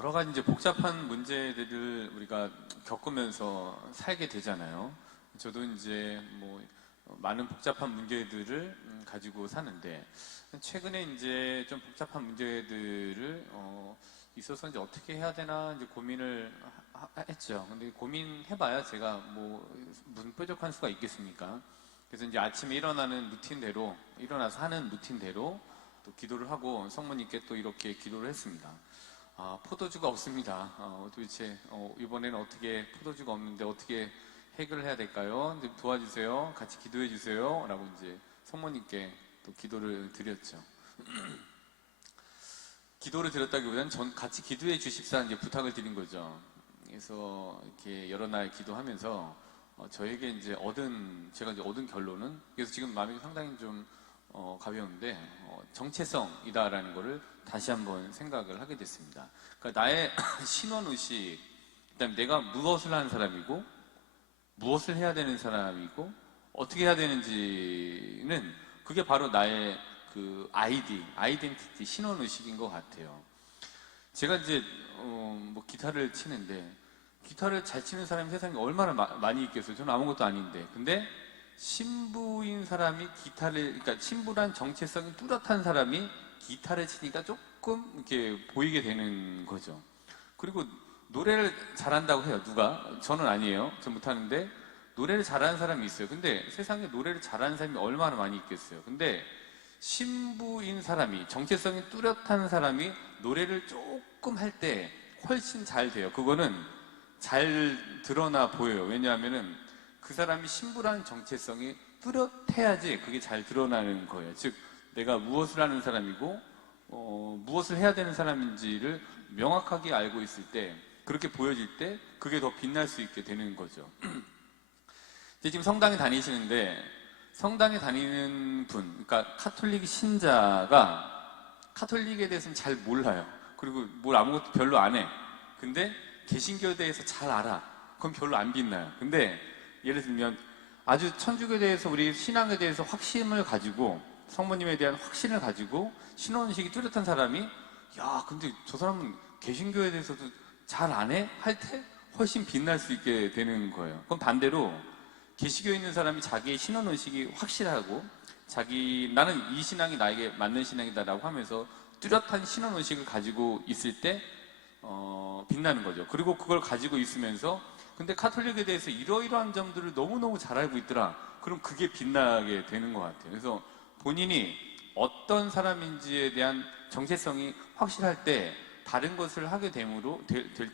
여러 가지 이제 복잡한 문제들을 우리가 겪으면서 살게 되잖아요. 저도 이제 뭐 많은 복잡한 문제들을 가지고 사는데 최근에 이제 좀 복잡한 문제들을 있어서 이제 어떻게 해야 되나 이제 고민을 했죠. 근데 고민해봐야 제가 뭐 무슨 뾰족한 수가 있겠습니까? 그래서 이제 아침에 일어나는 루틴대로 일어나서 하는 루틴대로 또 기도를 하고 성모님께 또 이렇게 기도를 했습니다. 포도주가 없습니다. 도대체 이번에는 어떻게 포도주가 없는데 어떻게 해결을 해야 될까요? 도와주세요. 같이 기도해 주세요. 라고 이제 성모님께 또 기도를 드렸죠. 기도를 드렸다기보다는 전 같이 기도해 주십사 이제 부탁을 드린 거죠. 그래서 이렇게 여러 날 기도하면서 저에게 이제 제가 이제 얻은 결론은, 그래서 지금 마음이 상당히 좀 가벼운데 정체성이다라는 거를 다시 한번 생각을 하게 됐습니다. 그러니까 나의 신원의식, 그다음에 내가 무엇을 하는 사람이고 무엇을 해야 되는 사람이고 어떻게 해야 되는지는 그게 바로 나의 그 아이덴티티, 신원의식인 것 같아요. 제가 이제 뭐 기타를 치는데 기타를 잘 치는 사람이 세상에 얼마나 많이 있겠어요. 저는 아무것도 아닌데. 근데 신부인 사람이 그러니까 신부란 정체성이 뚜렷한 사람이 기타를 치니까 조금 이렇게 보이게 되는 거죠. 그리고 노래를 잘한다고 해요. 누가? 저는 아니에요. 전 못하는데 노래를 잘하는 사람이 있어요. 근데 세상에 노래를 잘하는 사람이 얼마나 많이 있겠어요. 근데 신부인 사람이, 정체성이 뚜렷한 사람이 노래를 조금 할 때 훨씬 잘 돼요. 그거는 잘 드러나 보여요. 왜냐하면은 그 사람이 신부라는 정체성이 뚜렷해야지 그게 잘 드러나는 거예요. 즉 내가 무엇을 하는 사람이고 무엇을 해야 되는 사람인지를 명확하게 알고 있을 때, 그렇게 보여질 때 그게 더 빛날 수 있게 되는 거죠. 지금 성당에 다니시는데 성당에 다니는 분, 그러니까 카톨릭 신자가 카톨릭에 대해서는 잘 몰라요. 그리고 뭘 아무것도 별로 안 해. 근데 개신교에 대해서 잘 알아. 그건 별로 안 빛나요. 근데 예를 들면 아주 천주교에 대해서, 우리 신앙에 대해서 확신을 가지고, 성모님에 대한 확신을 가지고 신원의식이 뚜렷한 사람이, 야 근데 저 사람은 개신교에 대해서도 잘 안 해? 할 때 훨씬 빛날 수 있게 되는 거예요. 그럼 반대로 개신교에 있는 사람이 자기의 신원의식이 확실하고 나는 이 신앙이 나에게 맞는 신앙이다라고 하면서 뚜렷한 신원의식을 가지고 있을 때 빛나는 거죠. 그리고 그걸 가지고 있으면서 근데 카톨릭에 대해서 이러이러한 점들을 너무너무 잘 알고 있더라. 그럼 그게 빛나게 되는 것 같아요. 그래서 본인이 어떤 사람인지에 대한 정체성이 확실할 때 다른 것을 하게 될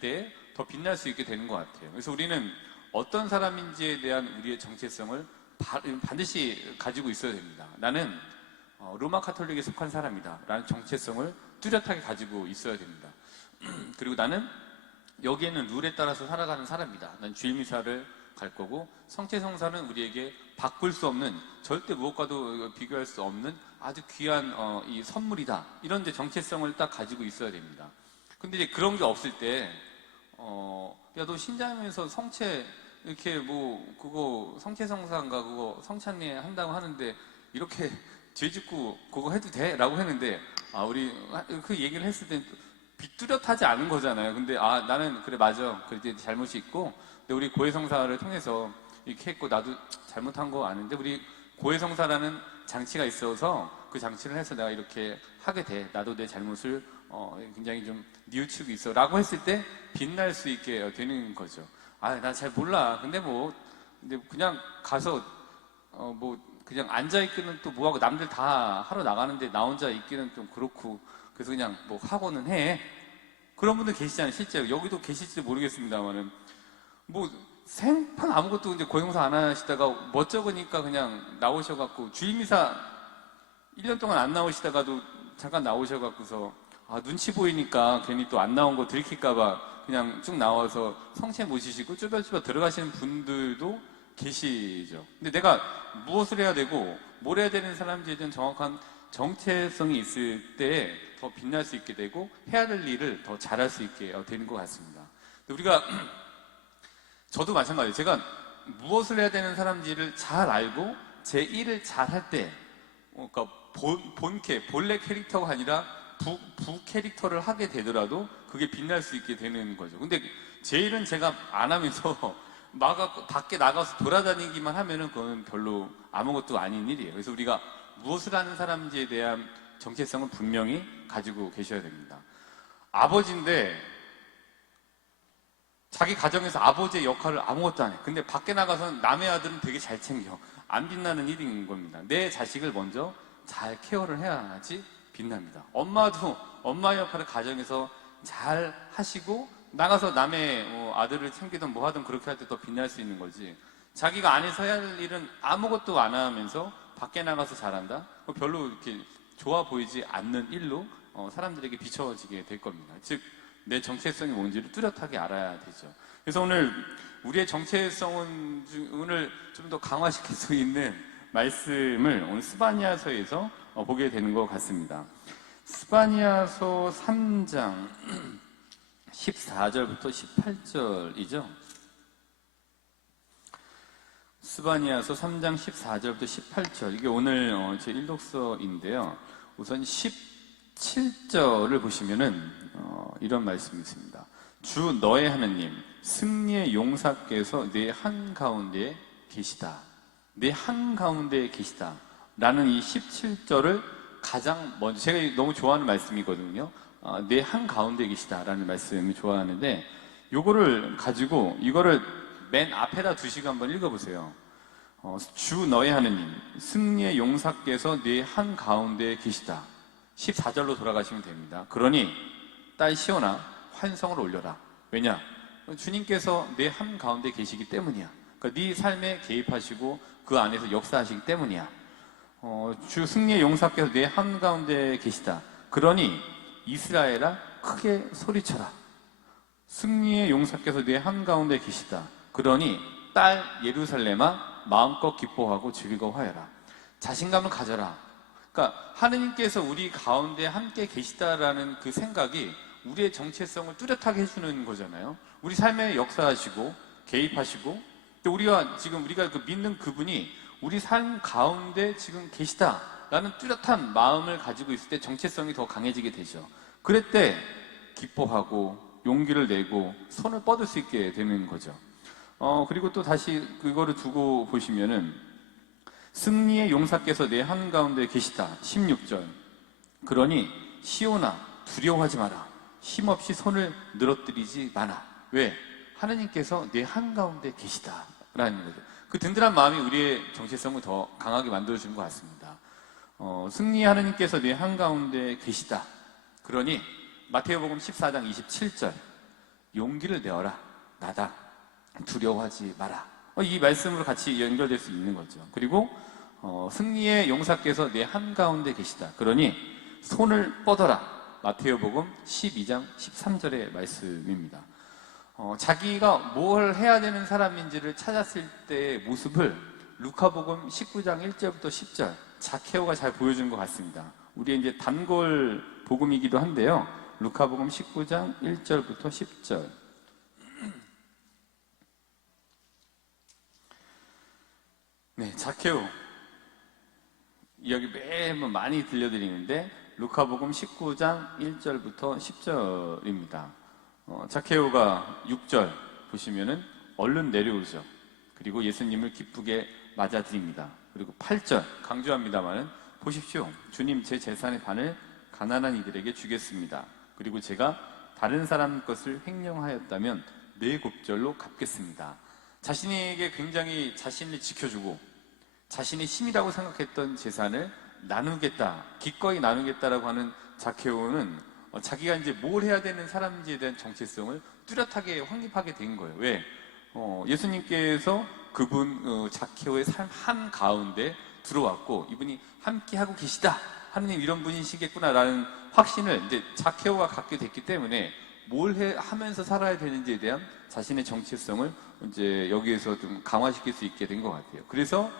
때 더 빛날 수 있게 되는 것 같아요. 그래서 우리는 어떤 사람인지에 대한 우리의 정체성을 반드시 가지고 있어야 됩니다. 나는 로마 카톨릭에 속한 사람이다 라는 정체성을 뚜렷하게 가지고 있어야 됩니다. 그리고 나는 여기에는 룰에 따라서 살아가는 사람이다. 난 주일미사를 갈 거고, 성체성사는 우리에게 바꿀 수 없는, 절대 무엇과도 비교할 수 없는 아주 귀한 이 선물이다. 이런 데 정체성을 딱 가지고 있어야 됩니다. 근데 이제 그런 게 없을 때 야 너 신자면서 성체 이렇게 뭐 그거 성체성사인가 그거 성찬례 한다고 하는데 이렇게 죄 짓고 그거 해도 돼? 라고 했는데 우리 그 얘기를 했을 때 비뚜렷하지 않은 거잖아요. 근데 나는 그래 맞아, 그래 잘못이 있고, 근데 우리 고해성사를 통해서 이렇게 했고 나도 잘못한 거 아는데 우리 고해성사라는 장치가 있어서 그 장치를 해서 내가 이렇게 하게 돼. 나도 내 잘못을 굉장히 좀 뉘우치고 있어 라고 했을 때 빛날 수 있게 되는 거죠. 나 잘 몰라. 근데 그냥 가서 그냥 앉아있기는 또 뭐하고, 남들 다 하러 나가는데 나 혼자 있기는 좀 그렇고, 그래서 그냥 뭐 하고는 해. 그런 분들 계시잖아요. 실제로 여기도 계실지 모르겠습니다만은 생판 아무것도 이제 고용사 안 하시다가 멋쩍으니까 그냥 나오셔갖고, 주일미사 1년 동안 안 나오시다가도 잠깐 나오셔갖고서 눈치 보이니까 괜히 또 안 나온 거 들킬까봐 그냥 쭉 나와서 성체 모시시고 쭈뼛쭈뼛 들어가시는 분들도 계시죠. 근데 내가 무엇을 해야 되고 뭘 해야 되는 사람인지에 대한 정확한 정체성이 있을 때 더 빛날 수 있게 되고 해야 될 일을 더 잘할 수 있게 되는 것 같습니다. 우리가 저도 마찬가지예요. 제가 무엇을 해야 되는 사람인지를 잘 알고 제 일을 잘 할 때, 그러니까 본래 캐릭터가 아니라 부 캐릭터를 하게 되더라도 그게 빛날 수 있게 되는 거죠. 근데 제 일은 제가 안 하면서 막 밖에 나가서 돌아다니기만 하면은 그건 별로 아무것도 아닌 일이에요. 그래서 우리가 무엇을 하는 사람인지에 대한 정체성을 분명히 가지고 계셔야 됩니다. 아버지인데 자기 가정에서 아버지의 역할을 아무것도 안 해. 근데 밖에 나가서는 남의 아들은 되게 잘 챙겨. 안 빛나는 일인 겁니다. 내 자식을 먼저 잘 케어를 해야지 빛납니다. 엄마도 엄마의 역할을 가정에서 잘 하시고 나가서 남의 아들을 챙기든 뭐 하든 그렇게 할 때 더 빛날 수 있는 거지. 자기가 안에서 해야 할 일은 아무것도 안 하면서 밖에 나가서 잘한다? 별로 이렇게 좋아 보이지 않는 일로 사람들에게 비춰지게 될 겁니다. 즉, 내 정체성이 뭔지를 뚜렷하게 알아야 되죠. 그래서 오늘 우리의 정체성을 좀 더 강화시킬 수 있는 말씀을 오늘 스바냐서에서 보게 되는 것 같습니다. 스바냐서 3장 14절부터 18절이죠. 스바냐서 3장 14절부터 18절. 이게 오늘 제 일독서인데요. 우선 17절을 보시면은 이런 말씀이 있습니다. 주 너의 하느님 승리의 용사께서 내 한가운데에 계시다. 내 한가운데에 계시다. 라는 이 17절을 가장 먼저, 제가 너무 좋아하는 말씀이거든요. 내 한가운데에 계시다. 라는 말씀을 좋아하는데, 요거를 가지고, 이거를 맨 앞에다 두시고 한번 읽어보세요. 주 너의 하느님, 승리의 용사께서 내 한가운데에 계시다. 14절로 돌아가시면 됩니다. 그러니, 딸 시온아, 환성을 올려라. 왜냐? 주님께서 내 한가운데 계시기 때문이야. 그러니까 네 삶에 개입하시고 그 안에서 역사하시기 때문이야. 주 승리의 용사께서 내 한가운데 계시다. 그러니 이스라엘아 크게 소리쳐라. 승리의 용사께서 내 한가운데 계시다. 그러니 딸 예루살렘아 마음껏 기뻐하고 즐거워하여라. 자신감을 가져라. 그러니까 하느님께서 우리 가운데 함께 계시다라는 그 생각이 우리의 정체성을 뚜렷하게 해주는 거잖아요. 우리 삶에 역사하시고 개입하시고 또 우리가 믿는 그분이 우리 삶 가운데 지금 계시다라는 뚜렷한 마음을 가지고 있을 때 정체성이 더 강해지게 되죠. 그럴 때 기뻐하고 용기를 내고 손을 뻗을 수 있게 되는 거죠. 그리고 또 다시 그거를 두고 보시면은 승리의 용사께서 내 한가운데 계시다. 16절. 그러니 시온아 두려워하지 마라. 힘없이 손을 늘어뜨리지 마라. 왜? 하느님께서 내 한가운데 계시다라는 거죠. 그 든든한 마음이 우리의 정체성을 더 강하게 만들어주는 것 같습니다. 승리의 하느님께서 내 한가운데 계시다. 그러니 마태복음 14장 27절 용기를 내어라. 나다. 두려워하지 마라. 이 말씀으로 같이 연결될 수 있는 거죠. 그리고 승리의 용사께서 내 한가운데 계시다. 그러니 손을 뻗어라. 마태복음 12장 13절의 말씀입니다. 자기가 뭘 해야 되는 사람인지를 찾았을 때의 모습을 루카복음 19장 1절부터 10절 자케오가 잘 보여준 것 같습니다. 우리의 이제 단골 복음이기도 한데요. 루카복음 19장 1절부터 10절. 네, 자케오 이야기 매번 많이 들려드리는데 루카복음 19장 1절부터 10절입니다. 자케오가 6절 보시면은 얼른 내려오죠. 그리고 예수님을 기쁘게 맞아드립니다. 그리고 8절 강조합니다만은 보십시오. 주님 제 재산의 반을 가난한 이들에게 주겠습니다. 그리고 제가 다른 사람 것을 횡령하였다면 네 곱절로 갚겠습니다. 자신에게 굉장히 자신을 지켜주고 자신의 힘이라고 생각했던 재산을 나누겠다, 기꺼이 나누겠다라고 하는 자케오는 자기가 이제 뭘 해야 되는 사람인지에 대한 정체성을 뚜렷하게 확립하게 된 거예요. 왜? 예수님께서 그분 자케오의 삶 한가운데 들어왔고 이분이 함께 하고 계시다. 하느님 이런 분이시겠구나라는 확신을 이제 자케오가 갖게 됐기 때문에 뭘 하면서 살아야 되는지에 대한 자신의 정체성을 이제 여기에서 좀 강화시킬 수 있게 된 것 같아요. 그래서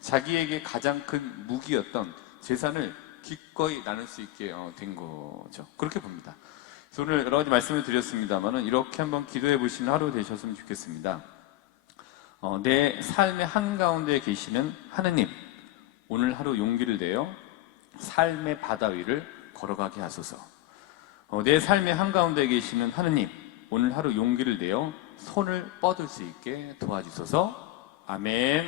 자기에게 가장 큰 무기였던 재산을 기꺼이 나눌 수 있게 된 거죠. 그렇게 봅니다. 그래서 오늘 여러 가지 말씀을 드렸습니다만은 이렇게 한번 기도해 보시는 하루 되셨으면 좋겠습니다. 내 삶의 한가운데 계시는 하느님, 오늘 하루 용기를 내어 삶의 바다 위를 걸어가게 하소서. 내 삶의 한가운데 계시는 하느님, 오늘 하루 용기를 내어 손을 뻗을 수 있게 도와주소서. 아멘.